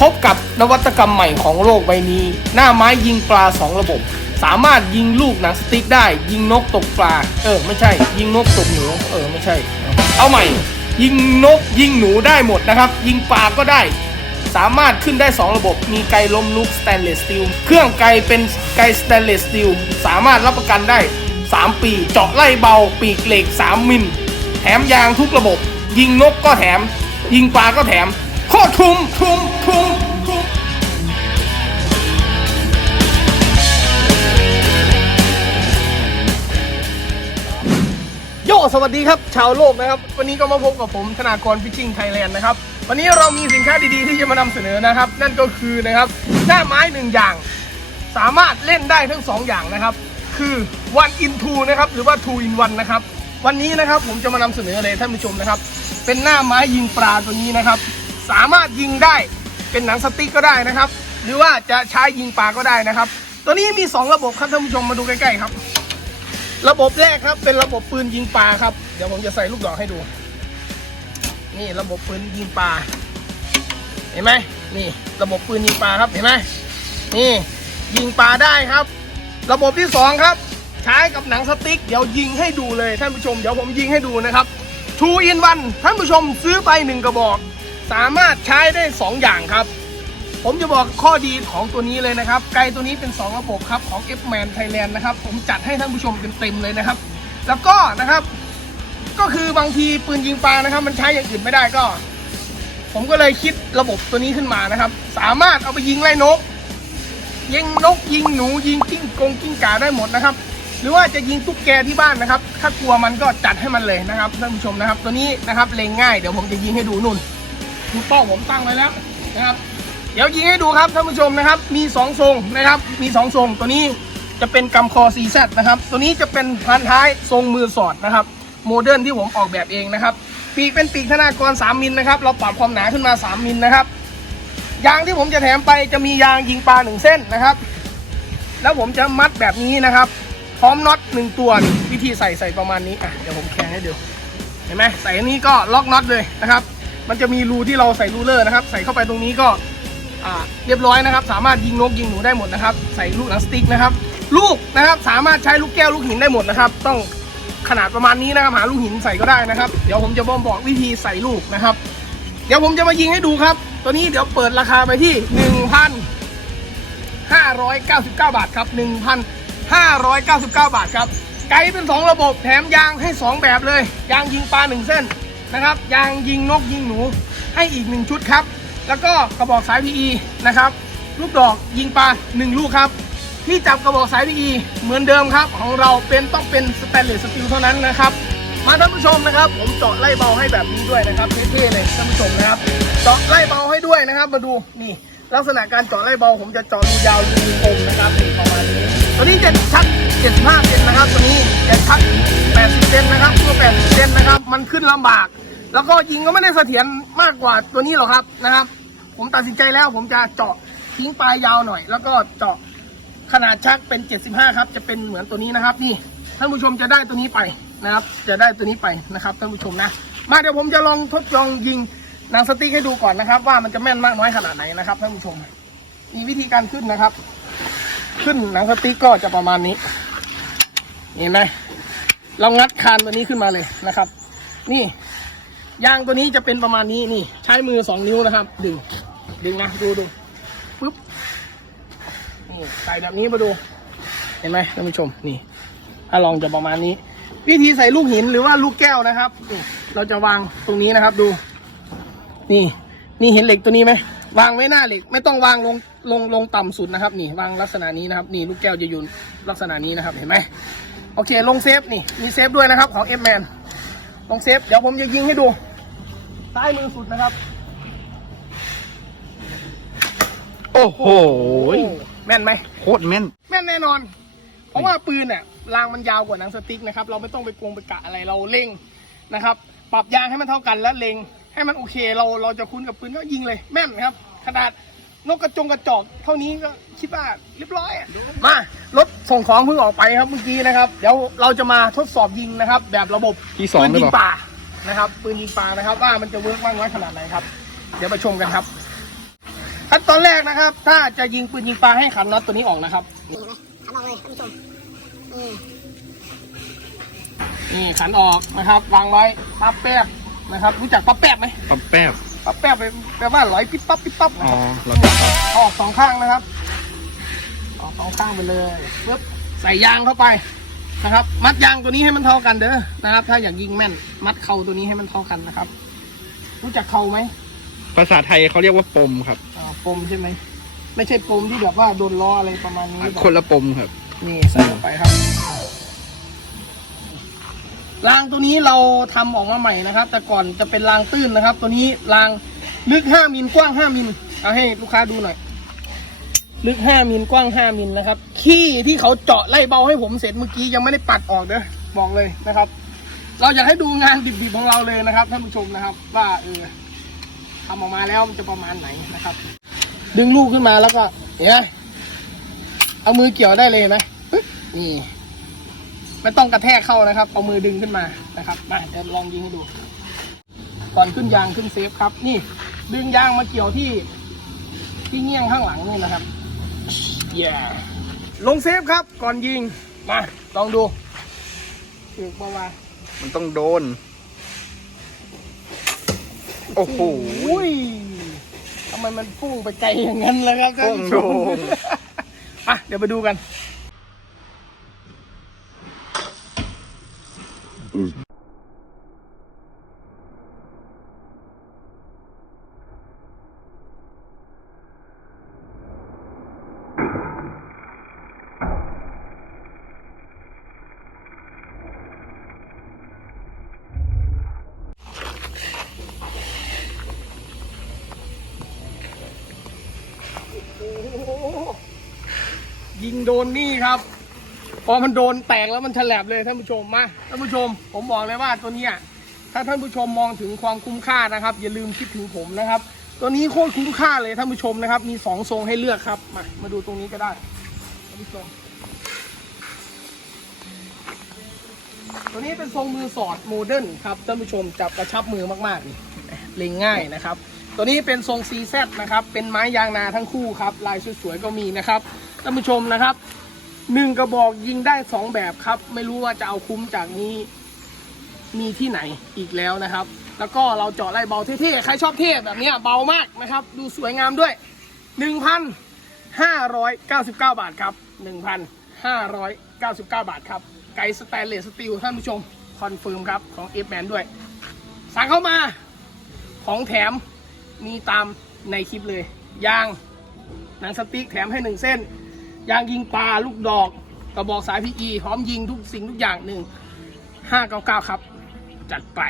พบกับนวัตกรรมใหม่ของโลกใบนี้ หน้าไม้ยิงปลาสองระบบ สามารถยิงลูกหนังสติ๊กได้ ยิงนกตกปลา เออ ไม่ใช่ ยิงนกตกหนูเออ ไม่ใช่ เอาใหม่ ยิงนกยิงหนูได้หมดนะครับ ยิงปลาก็ได้ สามารถขึ้นได้ 2 ระบบ มีไกลลมลุกสแตนเลสสตีลเครื่องไกลเป็นไกลสแตนเลสสตีลสามารถรับประกันได้ 3 ปี เจาะไล่เบา ปีกเหล็ก 3 มิลแถมยางทุกระบบ ยิงนกก็แถม ยิงปลาก็แถมโคตรทุมทุ่มทุ่มทุ่ม สวัสดีครับ ชาวโลกนะครับ วันนี้ก็มาพบกับผมธนากรฟิชชิ่งไทยแลนด์นะครับ วันนี้เรามีสินค้าดีๆ ที่จะมานำเสนอนะครับ นั่นก็คือนะครับหน้าไม้หนึ่งอย่าง สามารถเล่นได้ทั้งสองอย่างนะครับ คือ one in two นะครับ หรือว่า two in one นะครับ วันนี้นะครับผมจะมานำเสนอเลยท่านผู้ชมนะครับ เป็นหน้าไม้ยิงปลาตัวนี้นะครับ สามารถยิงได้เป็นหนังสติ๊กก็ได้นะครับ หรือว่าจะใช้ยิงปลาก็ได้นะครับ ตัวนี้มีสองระบบครับท่านผู้ชมมาดูใกล้ๆครับ ระบบแรกครับเป็นระบบปืนยิงปลาครับ เดี๋ยวผมจะใส่ลูกดอกให้ดู นี่ระบบปืนยิงปลาเห็นไหมนี่ระบบปืนยิงปลาครับเห็นไหมนี่ยิงปลาได้ครับ ระบบที่สองครับ ใช้กับหนังสติ๊กเดี๋ยวยิงให้ดูเลยท่านผู้ชมเดี๋ยวผมยิงให้ดูนะครับ two in one ท่านผู้ชมซื้อไปหนึ่งกระบอก สามารถใช้ได้สองอย่างครับ ผมจะบอกข้อดีของตัวนี้เลยนะครับ ไกลตัวนี้เป็น 2 ระบบครับของ F Man Thailand นะครับ ผมจัดให้ท่านผู้ชมเต็มๆเลยนะครับ แล้วก็นะครับ ก็คือบางทีปืนยิงปลานะครับ มันใช้อย่างอื่นไม่ได้ก็ ผมก็เลยคิดระบบตัวนี้ขึ้นมานะครับ สามารถเอาไปยิงไล่นก ยิงนกยิงหนูยิงกิ้งกงกิ้งก่าได้หมดนะครับ หรือว่าจะยิงตุ๊กแกที่บ้านนะครับ ถ้ากลัวมันก็จัดให้มันเลยนะครับท่านผู้ชมนะครับ ตัวนี้นะครับเล็งง่ายเดี๋ยวผมจะยิงให้ดูนุ่นดูเป้าผมตั้งไว้แล้วนะครับ เดี๋ยวยิงให้ดูครับท่านผู้ชมนะครับ มี 2 ทรงนะครับ มี 2 ทรง ตัวนี้จะเป็นกำคอ CZ นะครับ ตัวนี้จะเป็นพันท้ายทรงมือสอดนะครับ โมเดิร์นที่ผมออกแบบเองนะครับ ปีกเป็นปีกธนากร 3 มิลนะครับ เราปรับความหนาขึ้นมา 3 มิลนะครับ ยางที่ผมจะแถมไปจะมียางยิงปลาหนึ่งเส้นนะครับ แล้วผมจะมัดแบบนี้นะครับ พร้อมน็อตหนึ่งตัว วิธีใส่ใส่ประมาณนี้ อะ เดี๋ยวผมแข่งให้ดู เห็นไหมใส่อันนี้ก็ล็อกน็อตเลยนะครับ มันจะมีรูที่เราใส่รูเลอร์นะครับ ใส่เข้าไปตรงนี้ก็ เรียบร้อยนะครับ สามารถยิงนกยิงหนูได้หมดนะครับ ใส่ลูกหนังสติ๊กนะครับ ลูกนะครับสามารถใช้ลูกแก้วลูกหินได้หมดนะครับ ต้องขนาดประมาณนี้นะครับ หาลูกหินใส่ก็ได้นะครับ เดี๋ยวผมจะบอกบอกวิธีใส่ลูกนะครับ เดี๋ยวผมจะมายิงให้ดูครับ ตัวนี้เดี๋ยวเปิดราคาไปที่ 1,599 บาทครับ 1,599 บาทครับไกด์เป็น 2 ระบบแถมยางให้ 2 แบบเลย ยางยิงปลา 1 เส้นนะครับ ยางยิงนกยิงหนูให้อีก 1 ชุดครับ แล้วก็กระบอกสาย PE นะครับ ลูกดอกยิงปลา1ลูกครับ ที่จับกระบอกสาย PE เหมือนเดิมครับ ของเราเป็นต้องเป็นสแตนเลสสตีลเท่านั้นนะครับ มาท่านผู้ชมนะครับ ผมเจาะไล่เบาให้แบบนี้ด้วยนะครับเท่ๆเลยท่านผู้ชมนะครับเจาะไล่เบาให้ด้วยนะครับ มาดูนี่ลักษณะการเจาะไล่เบาผมจะเจาะรูยาวรูคมนะครับประมาณนี้ตัวนี้จะชัก75เซนนะครับ ตัวนี้จะชัก80เซนนะครับตัว80เซนนะครับ มันขึ้นลำบาก แล้วก็ยิงก็ไม่ได้เสถียรมากกว่าตัวนี้หรอกครับนะครับ ผมตัดสินใจแล้ว ผมจะเจาะทิ้งปลายยาวหน่อย แล้วก็เจาะขนาดชักเป็น 75 ครับ จะเป็นเหมือนตัวนี้นะครับ นี่ท่านผู้ชมจะได้ตัวนี้ไปนะครับ จะได้ตัวนี้ไปนะครับท่านผู้ชมนะ มาเดี๋ยวผมจะลองทดลองยิงหนังสติ๊กให้ดูก่อนนะครับ ว่ามันจะแม่นมากน้อยขนาดไหนนะครับท่านผู้ชม มีวิธีการขึ้นนะครับ ขึ้นหนังสติ๊กก็จะประมาณนี้เห็นไหมเรางัดคานตัวนี้ขึ้นมาเลยนะครับ นี่ยางตัวนี้จะเป็นประมาณนี้นี่ ใช้มือสองนิ้วนะครับ ดึง ดึงนะดูดูปึ๊บนี่ใส่แบบนี้มาดู เห็นไหมท่านผู้ชมนี่ ถ้าลองจะประมาณนี้ วิธีใส่ลูกหินหรือว่าลูกแก้วนะครับนี่เราจะวางตรงนี้นะครับดู นี่ นี่เห็นเหล็กตัวนี้ไหมวางไว้หน้าเหล็ก ไม่ต้องวางลงลงลงต่ำสุดนะครับ นี่วางลักษณะนี้นะครับ นี่ลูกแก้วจะอยู่ลักษณะนี้นะครับเห็นไหมโอเค ลงเซฟนี่มีเซฟด้วยนะครับของเอฟแมนลงเซฟเดี๋ยวผมจะยิงให้ดูซ้มือสุดนะครับ โอ้โห แม่นไหม โคตรแม่น แม่นแน่นอน เพราะว่าปืนเนี่ยรางมันยาวกว่าหนังสติ๊กนะครับ เราไม่ต้องไปโกงไปกะอะไรเราเล็งนะครับ ปรับยางให้มันเท่ากันแล้วเล็ง ให้มันโอเค เราเราจะคุ้นกับปืนก็ยิงเลยแม่นครับ ขนาดนกกระจงกระจอกเท่านี้ก็คิดว่าเรียบร้อยอะมารถส่งของเพิ่งออกไปครับเมื่อกี้นะครับ เดี๋ยวเราจะมาทดสอบยิงนะครับ แบบระบบที่สองปืนหรือยิงเปล่า ป่านะครับ ปืนยิงป่านะครับ ว่ามันจะเวิร์กมากน้อยขนาดไหนครับ เดี๋ยวมาชมกันครับ ขั้นตอนแรกนะครับ ถ้าจะยิงปืนยิงปลาให้ขันน็อตตัวนี้ออกนะครับนี่เห็นไหมขันออกเลยท่านผู้ชมนี่นี่ขันออกนะครับ วางไว้ปั๊บแป๊บนะครับ รู้จักปั๊บแป๊บไหมปั๊บแป๊บปั๊บแป๊บแปลว่าร้อยปิ๊บปั๊บปิ๊บปั๊บนะอ๋อครับแล้วก็ปั๊บออกสองข้างนะครับ ออกสองข้างไปเลยปึ๊บใส่ยางเข้าไปนะครับ มัดยางตัวนี้ให้มันเท่ากันเด้อนะครับ ถ้าอยากยิงแม่น มัดเข่าตัวนี้ให้มันเท่ากันนะครับ รู้จักเข่าไหมภาษาไทยเขาเรียกว่าปมครับอ่า ปมใช่ไหม ไม่ใช่ปมที่แบบว่าโดนล้ออะไรประมาณนี้หรือเปล่าคนละปมครับ นี่ใส่ลงไปครับ รางตัวนี้เราทำออกมาใหม่นะครับ แต่ก่อนจะเป็นรางตื้นนะครับ ตัวนี้รางลึก5มิลกว้าง5มิลเอาให้ลูกค้าดูหน่อย ลึก5มิลกว้าง5มิลนะครับ ขี้ที่เขาเจาะไล่เบาให้ผมเสร็จเมื่อกี้ยังไม่ได้ปัดออกเด้อบอกเลยนะครับ เราอยากให้ดูงานดิบๆของเราเลยนะครับท่านผู้ชมนะครับ ว่าเออทำออกมาแล้วมันจะประมาณไหนนะครับ ดึงลูกขึ้นมาแล้วก็เห็นไหมเอามือเกี่ยวได้เลยเห็นไหมนี่ไม่ต้องกระแทกเข้านะครับ เอามือดึงขึ้นมานะครับมาเดี๋ยวลองยิงให้ดู ก่อนขึ้นยางขึ้นเซฟครับ นี่ ดึงยางมาเกี่ยวที่ ที่เงี้ยงข้างหลังนี่นะครับเย่ลงเซฟครับ ก่อนยิงมาลองดูถือประมามันต้องโดน โอ้โห ทำไมมันพุ่งไปไกลอย่างนั้นล่ะครับท่านผู้ชมพุ่งโด่งอะเดี๋ยวไปดูกัน ยิงโดนนี่ครับ พอมันโดนแตกแล้วมันฉลบเลยท่านผู้ชมมาท่านผู้ชม ผมบอกเลยว่าตัวเนี้ยถ้าท่านผู้ชมมองถึงความคุ้มค่านะครับ อย่าลืมคิดถึงผมนะครับ ตัวนี้โคตรคุ้มค่าเลยท่านผู้ชมนะครับ มีสองทรงให้เลือกครับมามาดูตรงนี้ก็ได้ท่านผู้ชมตัวนี้เป็นทรงมือสอดโมเดิร์นครับท่านผู้ชมจับกระชับมือมากๆเล็งง่ายนะครับ ตัวนี้เป็นทรง CZ นะครับเป็นไม้ยางนาทั้งคู่ครับ ลายสวยๆก็มีนะครับ ท่านผู้ชมนะครับหนึ่งกระบอกยิงได้สองแบบครับ ไม่รู้ว่าจะเอาคุ้มจากนี้ มีที่ไหนอีกแล้วนะครับ แล้วก็เราเจาะไล่เบาเท่ๆใครชอบเท่แบบเนี้ยเบามากนะครับ ดูสวยงามด้วย 1,599 บาทครับ 1,599 บาทครับ ไกสแตนเลสสตีลท่านผู้ชมคอนเฟิร์มครับของเอฟแมนด้วย สั่งเข้ามาของแถมมีตามในคลิปเลยยางหนังสติ๊กแถมให้หนึ่งเส้น ยางยิงปลาลูกดอกกระบอกสายพีอีพร้อมยิงทุกสิ่งทุกอย่างหนึ่งห้าเก้าเก้าครับ จัดไป